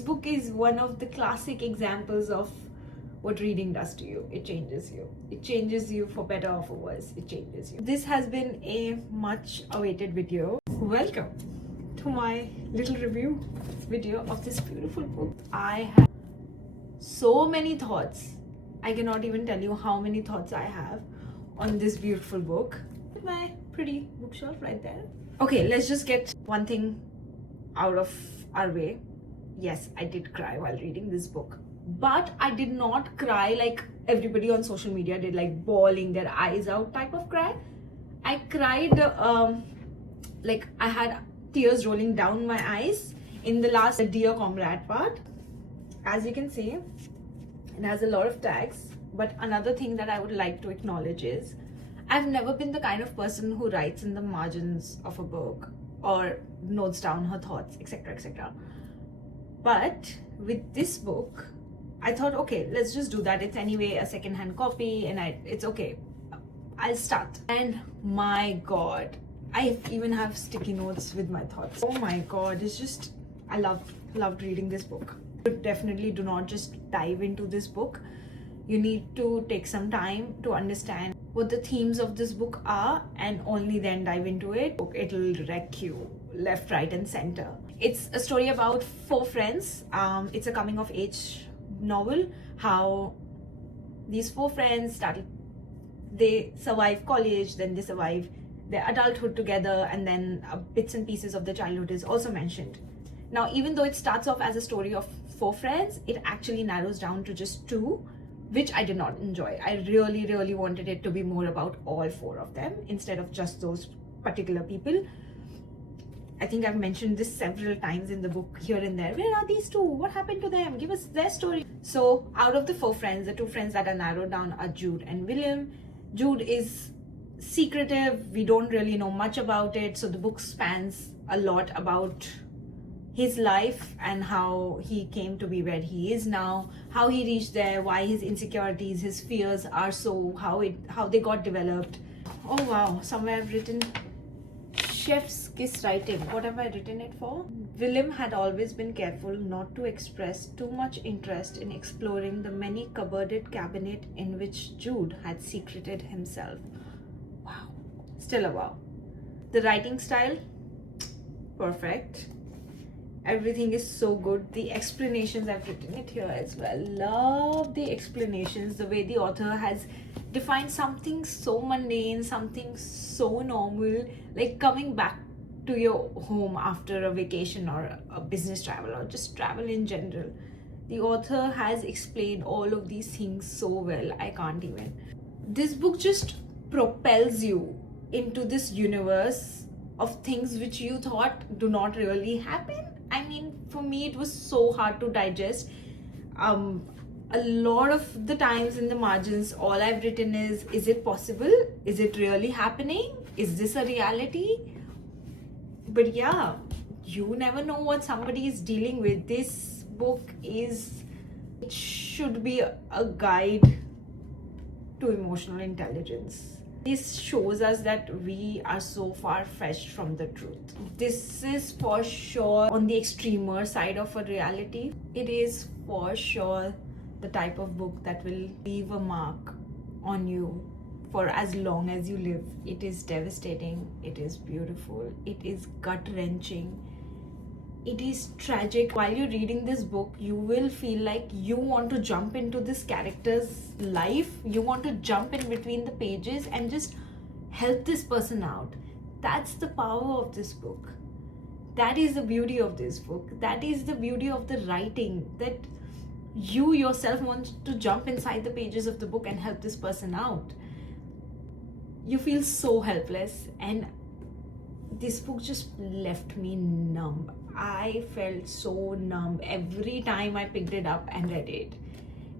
This book is one of the classic examples of what reading does to you. It changes you. It changes you for better or for worse. It changes you. This has been a much awaited video. Welcome to my little review video of this beautiful book. I have so many thoughts. I cannot even tell you how many thoughts I have on this beautiful book. My pretty bookshelf right there. Okay, let's just get one thing out of our way. Yes, I did cry while reading this book, but I did not cry like everybody on social media did, like bawling their eyes out type of cry. I cried like I had tears rolling down my eyes in the last Dear Comrade part. As you can see, it has a lot of tags, but another thing that I would like to acknowledge is I've never been the kind of person who writes in the margins of a book or notes down her thoughts, etc., etc. But with this book, I thought, okay, let's just do that. It's anyway a second-hand copy, and it's okay. I'll start. And my God, I even have sticky notes with my thoughts. Oh my God, it's just, I loved reading this book. Definitely do not just dive into this book. You need to take some time to understand what the themes of this book are, and only then dive into it. It'll wreck you left, right, and center. It's a story about four friends. It's a coming of age novel. How these four friends they survive college, then they survive their adulthood together, and then bits and pieces of their childhood is also mentioned. Now, even though it starts off as a story of four friends, it actually narrows down to just two, which I did not enjoy. I really wanted it to be more about all four of them instead of just those particular people. I think I've mentioned this several times in the book here and there. Where are these two? What happened to them? Give us their story. So out of the four friends, the two friends that are narrowed down are Jude and William. Jude is secretive. We don't really know much about it. So the book spans a lot about his life and how he came to be where he is now, how he reached there, why his insecurities, his fears are so, how they got developed. Oh wow, somewhere I've written chef's kiss writing. What have I written it for? William had always been careful not to express too much interest in exploring the many cupboarded cabinet in which Jude had secreted himself. Wow, still a wow. The writing style, perfect. Everything is so good. The explanations, I've written it here as well. Love the explanations, the way the author has defined something so mundane, something so normal, like coming back to your home after a vacation or a business travel or just travel in general. The author has explained all of these things so well. I can't even. This book just propels you into this universe of things which you thought do not really happen. I mean, for me, it was so hard to digest. A lot of the times in the margins, all I've written is it possible? Is it really happening? Is this a reality? But yeah, you never know what somebody is dealing with. This book it should be a guide to emotional intelligence. This shows us that we are so far-fetched from the truth. This is for sure on the extremer side of a reality. It is for sure the type of book that will leave a mark on you for as long as you live. It is devastating. It is beautiful. It is gut-wrenching. It is tragic. While you're reading this book, you will feel like you want to jump into this character's life. You want to jump in between the pages and just help this person out. That's the power of this book. That is the beauty of this book. That is the beauty of the writing, that you yourself want to jump inside the pages of the book and help this person out. You feel so helpless, and this book just left me numb. I felt so numb every time I picked it up and read it.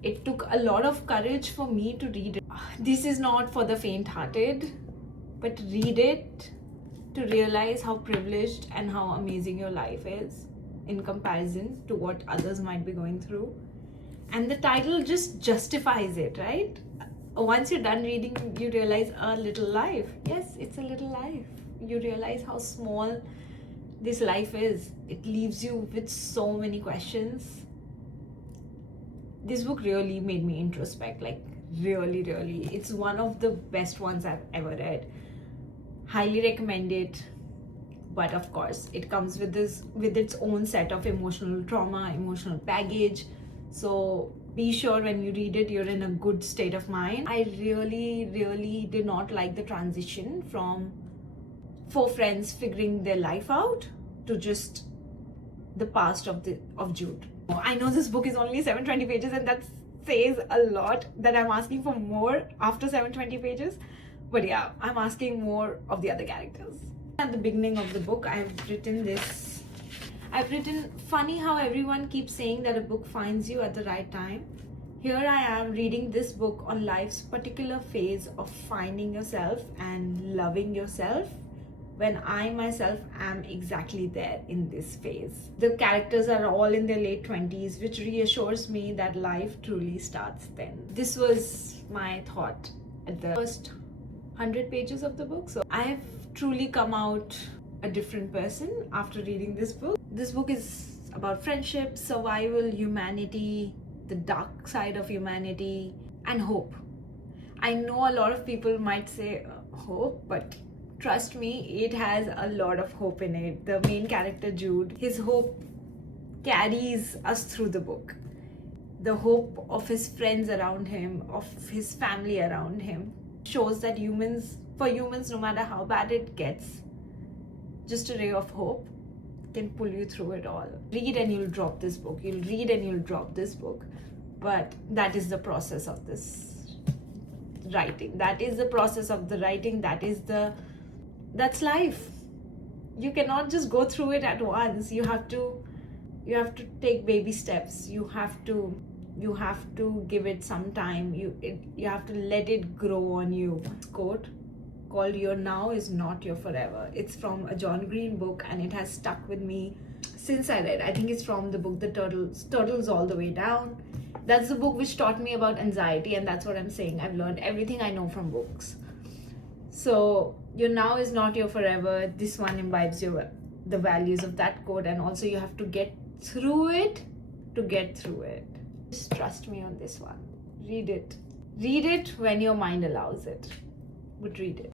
It took a lot of courage for me to read it. This is not for the faint-hearted, but read it to realize how privileged and how amazing your life is in comparison to what others might be going through. And the title just justifies it, right? Once you're done reading, you realize a little life. Yes, it's a little life. You realize how small this life is. It leaves you with so many questions. This book really made me introspect, like really, really. It's one of the best ones I've ever read. Highly recommend it. But of course, it comes with its own set of emotional trauma, emotional baggage. So be sure when you read it, you're in a good state of mind. I really, really did not like the transition from 4 friends figuring their life out to just the past of Jude. I know this book is only 720 pages, and that says a lot that I'm asking for more after 720 pages. But yeah, I'm asking more of the other characters. At the beginning of the book, I've written, funny how everyone keeps saying that a book finds you at the right time. Here I am reading this book on life's particular phase of finding yourself and loving yourself, when I myself am exactly there in this phase. The characters are all in their late 20s, which reassures me that life truly starts then. This was my thought at the first 100 pages of the book. So I've truly come out a different person after reading this book. This book is about friendship, survival, humanity, the dark side of humanity, and hope. I know a lot of people might say hope, but trust me, it has a lot of hope in it. The main character, Jude, his hope carries us through the book. The hope of his friends around him, of his family around him, shows that for humans, no matter how bad it gets, just a ray of hope can pull you through it all. Read and you'll drop this book. You'll read and you'll drop this book. But that is the process of this writing. That is the process of the writing. That's life. You cannot just go through it at once. You have to take baby steps. You have to give it some time. You have to let it grow on you. This quote called "Your now is not your forever." It's from a John Green book, and it has stuck with me since I read. I think it's from the book The Turtles All the Way Down. That's the book which taught me about anxiety, and that's what I'm saying. I've learned everything I know from books. So your now is not your forever. This one imbibes the values of that quote, and also you have to get through it to get through it. Just trust me on this one. Read it. Read it when your mind allows it. But read it.